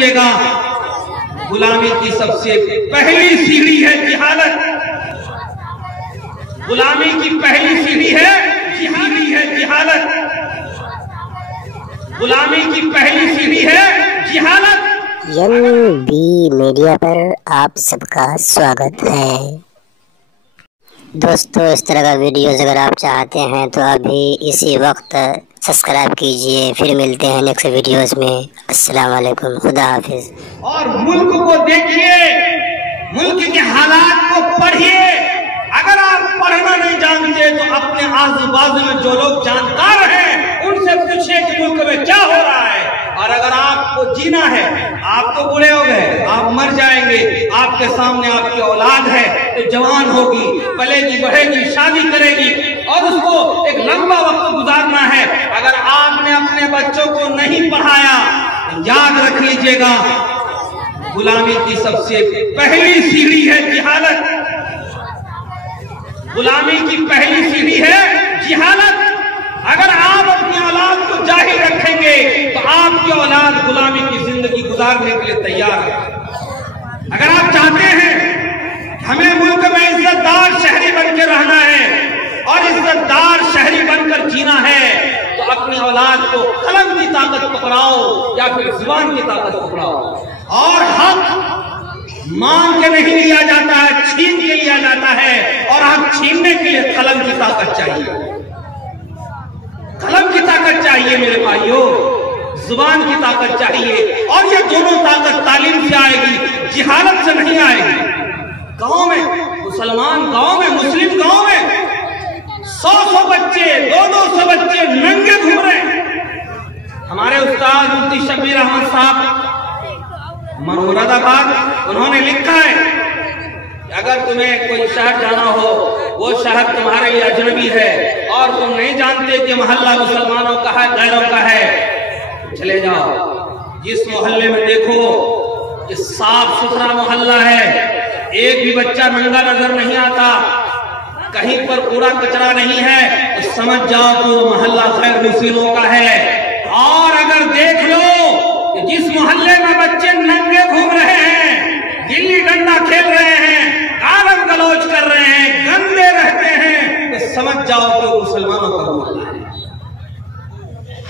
लीजिएगा, गुलामी की सबसे पहली सीढ़ी है जिहालत। गुलामी की पहली सीढ़ी है जिहालत। गुलामी की पहली सीढ़ी है जिहालत। NB मीडिया पर आप सबका स्वागत है। दोस्तों, इस तरह का वीडियोस अगर आप चाहते हैं तो अभी इसी वक्त सब्सक्राइब कीजिए। फिर मिलते हैं नेक्स्ट वीडियोस में। अस्सलाम वालेकुम, खुदा हाफिज। और मुल्क को देखिए, मुल्क के हालात को पढ़िए। अगर आप पढ़ना नहीं जानते तो अपने आजू बाजू में जो लोग जानकार हैं उनसे पूछिए कि मुल्क में क्या हो रहा है। और अगर आपको जीना है, आप तो बूढ़े हो गए, आप मर जाएंगे, आपके सामने आपकी औलाद है तो जवान होगी, पलेगी बढ़ेगी, शादी करेगी और उसको एक लंबा वक्त गुजारना है। अगर आपने अपने बच्चों को नहीं पढ़ाया तो याद रख लीजिएगा, गुलामी की सबसे पहली सीढ़ी है जिहालत। गुलामी की पहली सीढ़ी है जिहालत। अगर आप अपनी औलाद को जाहिर रखेंगे तो आपकी औलाद गुलामी की जिंदगी गुजारने के लिए तैयार है। अगर आप चाहते हैं हमें मुल्क में इज्जतदार शहरी बनकर रहना है और इज्जतदार शहरी बनकर जीना है तो अपनी औलाद को कलम की ताकत पकड़ाओ या फिर जुबान की ताकत पकड़ाओ। और हक मांग के नहीं लिया जाता है, छीन के लिया जाता है। और हक छीनने के लिए कलम की ताकत चाहिए। कलम की ताकत चाहिए मेरे भाइयों, जुबान की ताकत चाहिए। और ये दोनों ताकत तालीम से आएगी, जिहालत से नहीं आएगी। गांव में मुसलमान, गांव में मुस्लिम, गांव में 100 बच्चे, 200 बच्चे नंगे घूम रहे हैं। हमारे उस्ताद मुफ्ती शब्बीर अहमद साहब मुरादाबाद, उन्होंने लिखा है कि अगर तुम्हें कोई शहर जाना हो, वो शहर तुम्हारे लिए अजनबी है और तुम नहीं जानते कि मोहल्ला मुसलमानों का है, गैरों का है, चले जाओ। जिस मोहल्ले में देखो कि साफ सुथरा मोहल्ला है, एक भी बच्चा नंगा नजर नहीं आता, कहीं पर पूरा कचरा नहीं है, तो समझ जाओ कि वो मोहल्ला खैर मुस्लिमों का है। और अगर देख लो कि जिस मोहल्ले में बच्चे नंगे घूम रहे हैं, गिल्ली डंडा खेल रहे हैं, गालम गलौज कर रहे हैं, गंदे रहते हैं, तो समझ जाओ कि वो मुसलमानों का मोहल्ला है।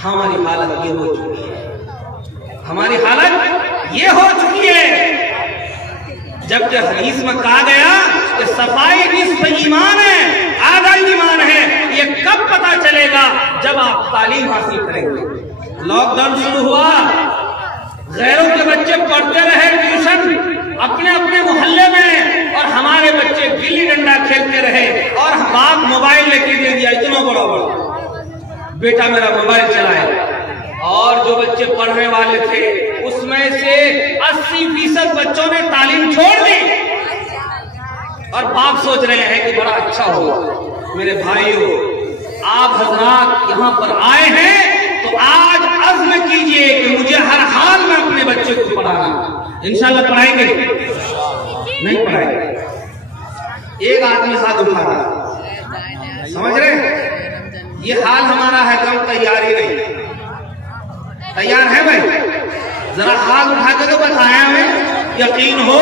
हमारी हालत ये हो चुकी है, हमारी हालत ये हो चुकी है। जबकि हदीस में कहा गया कि सफाई निस्फ ईमान है, आधा ईमान है। ये कब पता चलेगा? जब आप तालीम हासिल करेंगे। लॉकडाउन शुरू हुआ, गैरों के बच्चे पढ़ते रहे ट्यूशन अपने अपने मोहल्ले में और हमारे बच्चे गिल्ली डंडा खेलते रहे और बाप मोबाइल लेके दे दिया, इतना बड़ा बड़ा बेटा मेरा मोबाइल चलाए। और जो बच्चे पढ़ने वाले थे उसमें से 80% बच्चों ने तालीम छोड़ दी और बाप सोच रहे हैं कि बड़ा अच्छा होगा। मेरे भाइयों, आप हजरात यहाँ पर आए हैं तो आज अज़्म कीजिए कि मुझे हर हाल में अपने बच्चे को पढ़ाना। इंशाल्लाह पढ़ाएंगे, नहीं पढ़ाएंगे। एक आदमी हाथ उठा रहा, समझ रहे? ये हाल हमारा है, कम तैयारी नहीं। तैयार है भाई? जरा हाथ उठा के तो बताएं हमें, यकीन हो।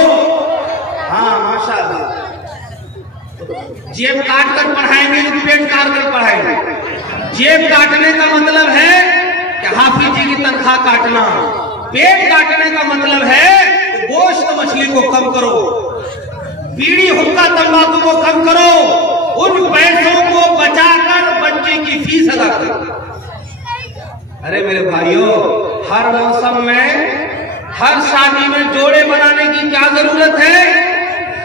हाँ माशाअल्लाह। जेब काट कर पढ़ाएंगे, पेट काट कर पढ़ाएंगे। जेब काटने का मतलब है कि हाफिज जी की तनख्वाह काटना। पेट काटने का मतलब है गोश्त मछली को कम करो, बीड़ी हुक्का तंबाकू को कम करो, उन पैसों को बचाकर बच्चे की फीस अदा करो। अरे मेरे भाइयों, हर मौसम में, हर शादी में जोड़े बनाने की क्या जरूरत है?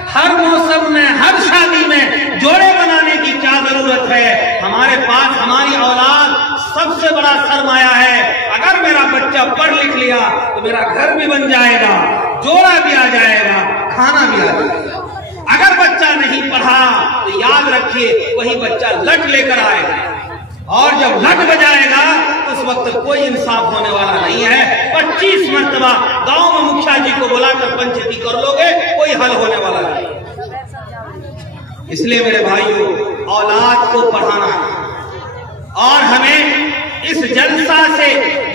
हर मौसम में, हर शादी में जोड़े बनाने की क्या जरूरत है? हमारे पास हमारी औलाद सबसे बड़ा सरमाया है। अगर मेरा बच्चा पढ़ लिख लिया तो मेरा घर भी बन जाएगा, जोड़ा भी आ जाएगा, खाना भी आ जाएगा। अगर बच्चा नहीं पढ़ा तो याद रखिए वही बच्चा लट लेकर आएगा और जब लट बजाएगा उस वक्त कोई इंसाफ होने वाला नहीं है। 25 मरतबा गांव में मुखिया जी को बुलाकर पंचायती कर लोगे, कोई हल होने वाला नहीं। इसलिए मेरे भाइयों, औलाद को पढ़ाना और हमें इस जलसा से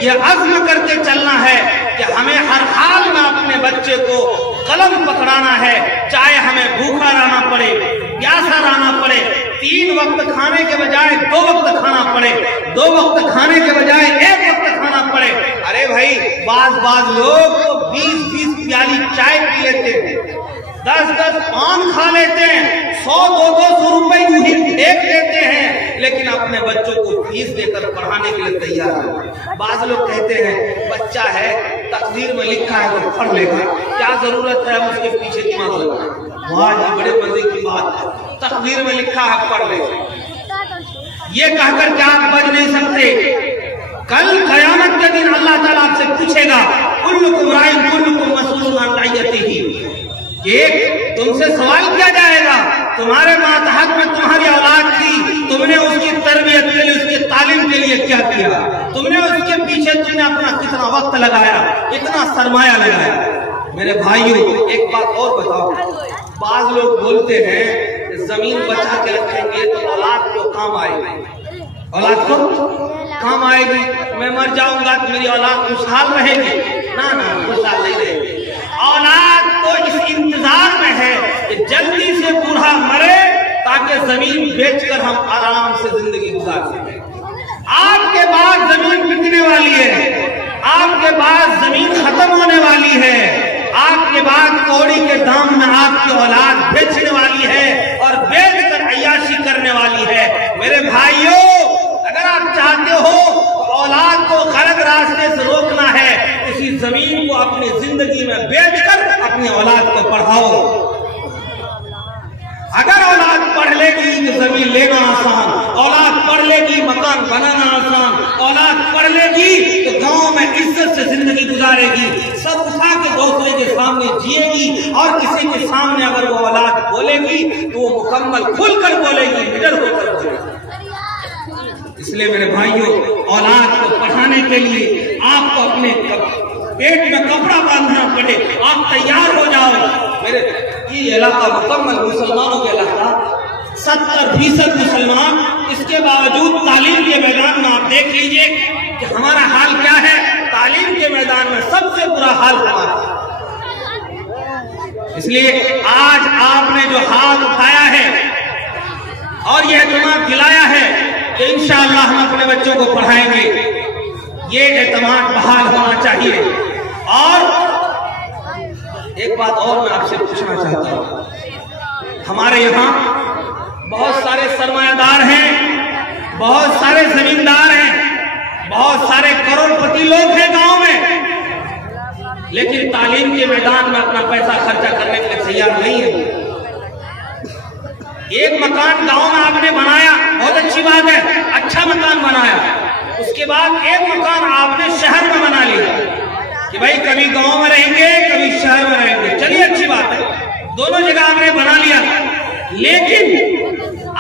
यह अज़्म करके चलना है कि हमें हर हाल बच्चे को कलम पकड़ाना है, चाहे हमें भूखा रहना पड़े, प्यासा रहना पड़े, 3 वक्त खाने के बजाय 2 वक्त खाना पड़े, 2 वक्त खाने के बजाय 1 वक्त खाना पड़े। अरे भाई, बाज लोग तो 20-20 प्याली चाय पी लेते हैं, 10-10 पान खा लेते हैं, 100-200 रुपए यूं ही फेंक देते हैं, लेकिन अपने बच्चों को फीस देकर पढ़ाने के लिए तैयार है। बाज लोग कहते हैं बच्चा है, तकदीर में लिखा है तो पढ़ लेगा, क्या जरूरत है हम उसके पीछे दिमाग लगाएं। वाह जी, बड़े मजे की बात है, तकदीर में लिखा है पढ़ लेगा। ये कहकर क्या आप बच नहीं सकते? कल कयामत के दिन अल्लाह ताला आपसे पूछेगा, कुल्लुकुम राइन कुल्लुकुम मसऊलुन अन रइयतिही। एक तुमसे सवाल किया जाएगा, तुम्हारे मातहत में तुम्हारी औलाद थी, तुमने उसकी तरबियत के लिए, उसकी तालीम के लिए क्या किया, तुमने उसके पीछे तुमने अपना कितना वक्त लगाया, कितना सरमाया लगाया। मेरे भाइयों, एक बात और बताओ, बाज लोग बोलते हैं जमीन बचा के रखेंगे तो औलाद को काम आएगी, औलाद को काम आएगी, मैं मर जाऊंगा तो मेरी औलाद खुशहाल रहेगी। ना ना, खुशहाल नहीं रहेगी। औलाद तो इस इंतजार में है कि जल्दी से बूढ़ा मरे ताकि जमीन बेचकर हम आराम से जिंदगी गुजार सकें। आपके बाद जमीन बिकने वाली है, आपके बाद जमीन खत्म होने वाली है, आपके बाद कौड़ी के दाम में आपकी औलाद बेचने वाली है और बेचकर अय्याशी करने वाली है। मेरे भाइयों, अगर आप चाहते हो औलाद को गलत रास्ते से रोकना है, इसी जमीन को अपनी जिंदगी में बेचकर अपनी औलाद को पढ़ाओ। अगर औलाद पढ़ लेगी तो जमीन लेना आसान, औलाद पढ़ लेगी मकान बनाना आसान, औलाद पढ़ लेगी तो गांव में इज्जत से जिंदगी गुजारेगी, सब उठा के दूसरे के सामने जिएगी, और किसी के सामने अगर वो औलाद बोलेगी तो वो मुकम्मल खुलकर बोलेगी, निडर होकर बोलेगी। इसलिए मेरे भाइयों, औलाद को पढ़ाने के लिए आपको अपने पेट में कपड़ा बांधना पड़े, आप तैयार हो जाओ। मेरे ये इलाका मुकम्मल मुसलमानों का इलाका, 70% मुसलमान, इसके बावजूद तालीम के मैदान में आप देख लीजिए कि हमारा हाल क्या है। तालीम के मैदान में सबसे बुरा हाल हमारा। इसलिए आज आपने जो हाथ उठाया है और यह एहतमाम दिलाया है कि इंशाअल्लाह हम अपने बच्चों को पढ़ाएंगे, ये एहतमाम बहाल होना चाहिए। और एक बात और मैं आपसे पूछना चाहता हूँ, हमारे यहाँ बहुत सारे सरमायादार हैं, बहुत सारे जमींदार हैं, बहुत सारे करोड़पति लोग हैं गांव में, लेकिन तालीम के मैदान में अपना पैसा खर्चा करने के लिए तैयार नहीं है। एक मकान गांव में आपने बनाया, बहुत अच्छी बात है, अच्छा मकान बनाया, उसके बाद एक मकान आपने शहर में बना लिया कि भाई कभी गांव में रहेंगे, कभी शहर में रहेंगे, चलिए अच्छी बात है, दोनों जगह आपने बना लिया। लेकिन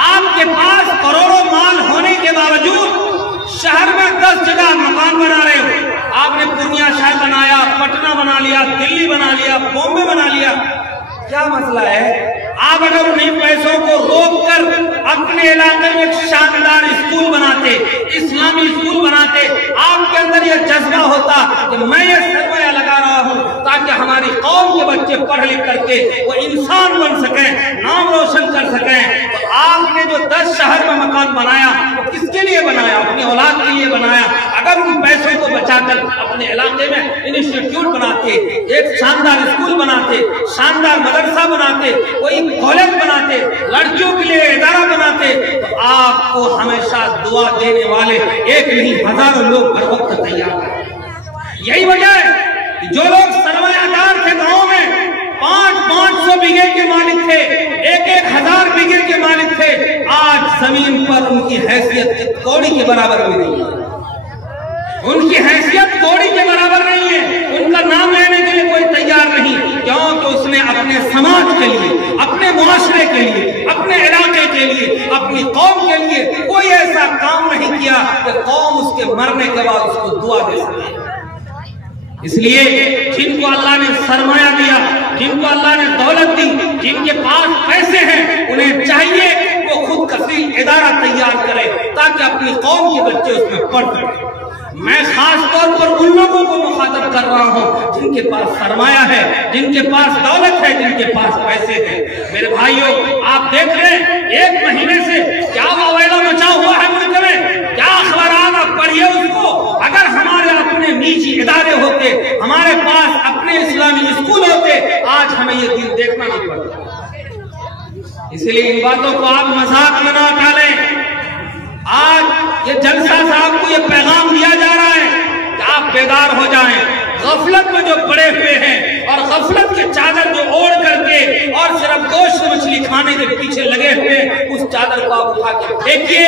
आपके पास करोड़ों माल होने के बावजूद शहर में 10 जगह मकान बना रहे हो। आपने पूर्णिया शहर बनाया, पटना बना लिया, दिल्ली बना लिया, बॉम्बे बना लिया, क्या मसला है? आप अगर उन्हीं पैसों को रोककर अपने इलाके में एक शानदार स्कूल बनाते, इस्लामी स्कूल बनाते, आपके अंदर यह जज्बा होता कि मैं ये सरमाया लगा रहा हूँ ताकि हमारी कौम के बच्चे पढ़ लिख करके वो इंसान बन सकें, नाम रोशन कर सकें। तो आपने जो 10 शहर में मकान बनाया वो किसके लिए बनाया? अपनी औलाद के लिए बनाया। अगर उन पैसों को बचाकर अपने इलाके में इंस्टीट्यूट बनाते, एक शानदार स्कूल बनाते, शानदार मदरसा बनाते, कोई कॉलेज बनाते, लड़कियों के लिए इदारा बनाते, तो आपको हमेशा दुआ देने वाले एक नहीं हजारों लोग हर वक्त तैयार हैं। यही वजह है कि जो लोग सरमायादार थे गांव में, 500 बीघे के मालिक थे, 1000 बीघे के मालिक थे, आज जमीन पर उनकी हैसियत कौड़ी के बराबर भी नहीं है। उनकी हैसियत कौड़ी के बराबर नहीं है, उनका नाम लेने के लिए कोई तैयार नहीं, क्योंकि उसने अपने समाज के लिए, अपने मुआशरे के लिए, अपने इलाके के लिए, अपनी कौम के लिए कोई ऐसा काम नहीं किया कि कौम उसके मरने के बाद उसको दुआ दे सके। इसलिए जिनको अल्लाह ने सरमाया दिया, जिनको अल्लाह ने दौलत दी, जिनके पास पैसे हैं, उन्हें चाहिए वो खुद कफील इदारा तैयार करे ताकि अपनी कौम के बच्चे उसमें पढ़ सकें। मैं खास तौर पर उन लोगों को मुखातब कर रहा हूं जिनके पास सरमाया है, जिनके पास दौलत है, जिनके पास पैसे हैं। मेरे भाइयों, आप देख रहे हैं 1 महीने से क्या वावैला मचा हुआ है मुल्क में, क्या अखबार आप पढ़िए उसको। अगर हमारे अपने निजी इदारे होते, हमारे पास अपने इस्लामी स्कूल होते, आज हमें ये दिन देखना नहीं पड़ता। इसलिए इन बातों को आप मजाक में ना डालें। आज ये जलसा साहब को ये पैगाम दिया जा रहा है कि आप बेदार हो जाएं। गफलत में जो पड़े हुए हैं और गफलत के चादर जो ओढ़ करके और सिर्फ गोश्त मछली खाने के पीछे लगे हुए, उस चादर को आप उठा के देखिए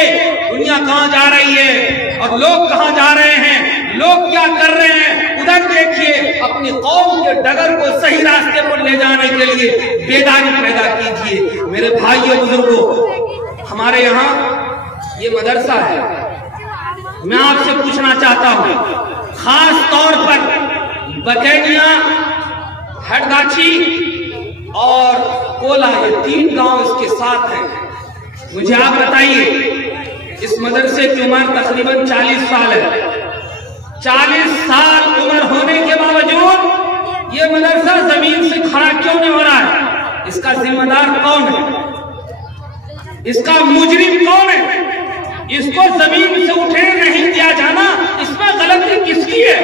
दुनिया कहां जा रही है और लोग कहां जा रहे हैं, लोग क्या कर रहे हैं, उधर देखिए। अपनी कौम के डगर को सही रास्ते पर ले जाने के लिए बेदारी पैदा कीजिए। मेरे भाइयों बुजुर्गों, हमारे यहाँ ये मदरसा है। मैं आपसे पूछना चाहता हूं, खास तौर पर बकैनिया, हटगाछी और कोला, ये 3 गांव इसके साथ हैं। मुझे आप बताइए, इस मदरसे की उम्र तकरीबन 40 साल है। 40 साल उम्र होने के बावजूद ये मदरसा जमीन से खड़ा क्यों नहीं हो रहा है? इसका जिम्मेदार कौन है? इसका मुजरिम कौन है? इसको जमीन से उठे नहीं दिया जाना, इसमें गलती किसकी है?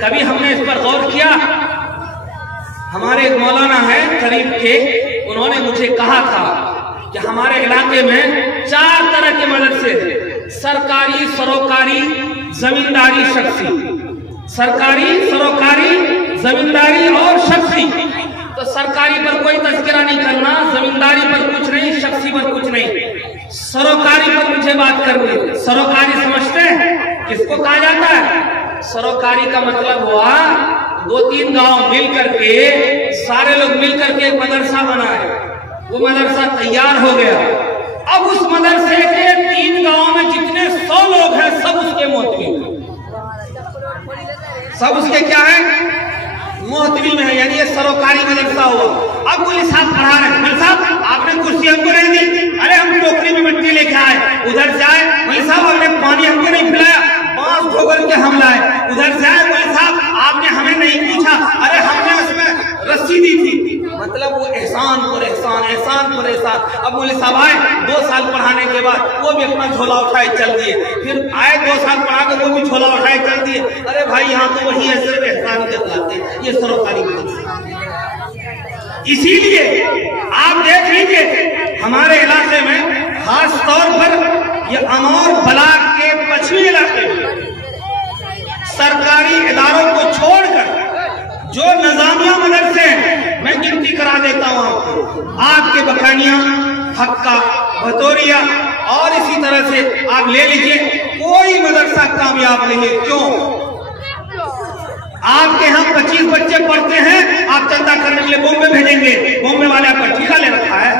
कभी हमने इस पर गौर किया? हमारे एक मौलाना है करीब के, उन्होंने मुझे कहा था कि हमारे इलाके में 4 तरह के मदरसे हैं, सरकारी, सरोकारी, जमींदारी, शख्सी। सरकारी, सरोकारी, जमींदारी और शख्सी। तो सरकारी पर कोई तज़किरा नहीं करना, जमींदारी पर कुछ नहीं, शख्सी पर कुछ नहीं, सरोकारी पर मुझे बात करनी। सरोकारी समझते हैं किसको कहा जाता है? सरोकारी का मतलब हुआ 2-3 गांव मिल करके, सारे लोग मिल करके एक मदरसा बनाए, वो मदरसा तैयार हो गया। अब उस मदरसे के 3 गांव में जितने 100 लोग हैं सब उसके मोहतमी, सब उसके क्या है? मोहतमी में है। यानी ये सरोकारी मदरसा हुआ। अब मुझे साहब पढ़ा रहे, मौलवी साहब आपने कुर्सी हमको नहीं दी, अरे हम टोकरी में मिट्टी लेके आए, उधर से आए, मौलवी साहब आपने पानी हमको नहीं पिलाया, बांस ठोकर के हम लाए, उधर से आए, मौलवी साहब आपने हमें नहीं पूछा, अरे हमने उसमें रस्सी दी थी। मतलब वो एहसान पर एहसान, एहसान पर एहसान। अब मौलवी साहब आए, 2 साल पढ़ाने के बाद वो भी अपना झोला उठाए चल दिए, फिर आए 2 साल पढ़ा के वो भी झोला उठाए चल दिए। अरे भाई यहाँ तो वही है, सिर्फ एहसान करते, ये सरोकारी मदरसा। इसीलिए आप देख लीजिए हमारे इलाके में, खास तौर पर ये अमौर ब्लॉक के पश्चिमी इलाके में सरकारी इदारों को छोड़कर जो नजामिया मदरसे हैं, मैं गिनती करा देता हूं आपको। आपके बकानिया, हक्का, भतोरिया और इसी तरह से आप ले लीजिए, कोई मदरसा कामयाब नहीं है। क्यों? आपके यहाँ 25 बच्चे पढ़ते हैं, आप चंदा करने के लिए बॉम्बे भेजेंगे, बॉम्बे वाले आपका ठेका ले रखा है।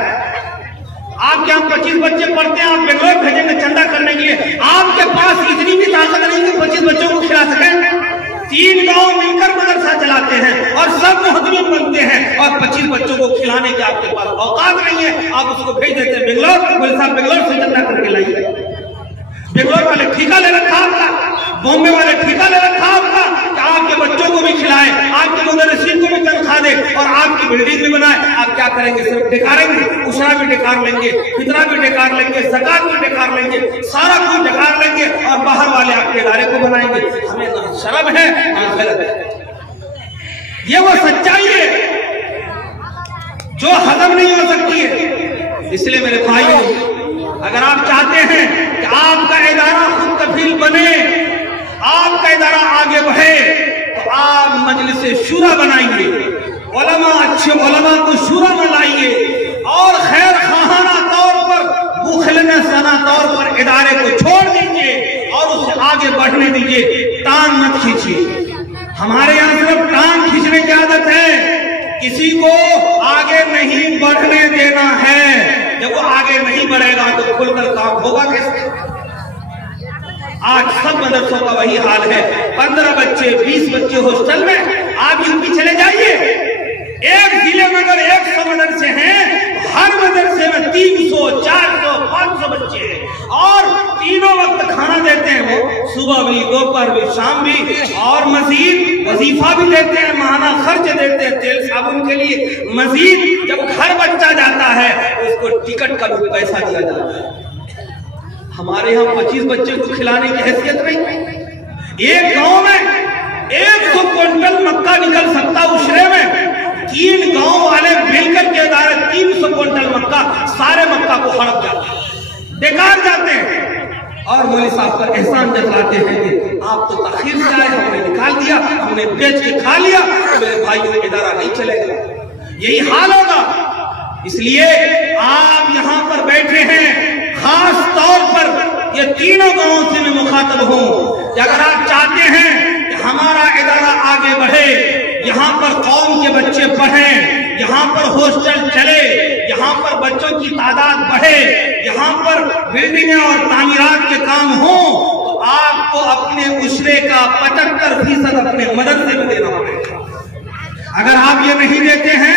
आपके यहाँ 25 बच्चे पढ़ते हैं, आप बेंगलोर भेजेंगे चंदा करने के लिए। आपके पास इतनी भी ताकत नहीं कि 25 बच्चों को खिला सकें। 3 गांव मिलकर मदरसा चलाते हैं और सब मुहतमिम बनते हैं, और 25 बच्चों को खिलाने के आपके पास औकात नहीं है। आप उसको भेज देते हैं बेंगलोर, बोले साहब बेंगलोर से चंदा करके लाइए। बेंगलोर वाले ठेका ले रखा आपका, बॉम्बे वाले ठेका ले रखा आपका कि आपके बच्चों को भी खिलाए, आपके मुदर्रिसीन को भी तनख्वाह दे और आपकी बिल्डिंग भी बनाए। आप क्या करेंगे? सिर्फ डिकारेंगे, उशरा भी डिकार लेंगे, फितरा भी डिकार लेंगे, ज़कात भी डिकार लेंगे, सारा कुछ डिकार लेंगे और बाहर वाले आपके इदारे को बनाएंगे। हमें ना शर्म है ना गलत है। ये वो सच्चाई है जो हजम नहीं हो सकती है। इसलिए मेरे भाइयों, अगर आप चाहते हैं कि आपका इदारा खुद कफील बने, आपका इदारा आगे बढ़े, तो आप मजलिस शूरा बनाइए, उलमा, अच्छे उलमा को शूरा में लाइए और खैर खाना तौर पर, बुखलना तौर पर इदारे को छोड़ दीजिए और उसे आगे बढ़ने दीजिए, टांग मत खींचिए। हमारे यहाँ सिर्फ टांग खींचने की आदत है, किसी को आगे नहीं बढ़ने देना है। जब वो आगे नहीं बढ़ेगा तो खुलकर काम होगा कैसे? आज सब मदरसों का वही हाल है। 15 बच्चे, 20 बच्चे हॉस्टल में। आप यूपी चले जाइए, एक जिले में अगर 100 मदरसे हैं, हर मदरसे में 300, 300, 400, 500 बच्चे हैं और तीनों वक्त खाना देते हैं वो, सुबह भी, दोपहर भी, शाम भी, और मजीद वजीफा भी देते हैं, माहाना खर्च देते हैं तेल साबुन के लिए। मजीद जब घर बच्चा जाता है उसको टिकट का भी पैसा दिया जाता है। हमारे यहाँ 25 बच्चे को खिलाने की हैसियत नहीं। एक गांव में 100 क्विंटल मक्का निकल सकता उशरे में, 3 गांव वाले मिलकर के दायरे 300 क्विंटल मक्का, सारे मक्का को हड़प जाते हैं, बेकार जाते हैं। और मौलवी साहब पर एहसान जताते हैं कि आप तो ताखीर से आए, हमने निकाल दिया, हमने बेच के खा लिया, तो मेरे भाइयों इदारा नहीं चलेगा। यही हाल होगा। इसलिए आप यहाँ पर बैठे हैं, खास तौर पर ये तीनों गांवों से मैं मुखातब हूँ कि अगर आप चाहते हैं कि हमारा इदारा आगे बढ़े, यहाँ पर कौम के बच्चे पढ़ें, यहाँ पर हॉस्टल चले, यहाँ पर बच्चों की तादाद बढ़े, यहाँ पर बिल्डिंगें और तामीरात के काम हो, तो आपको अपने उशरे का 75% अपने मदरसे में देना पड़ेगा। अगर आप ये नहीं देते हैं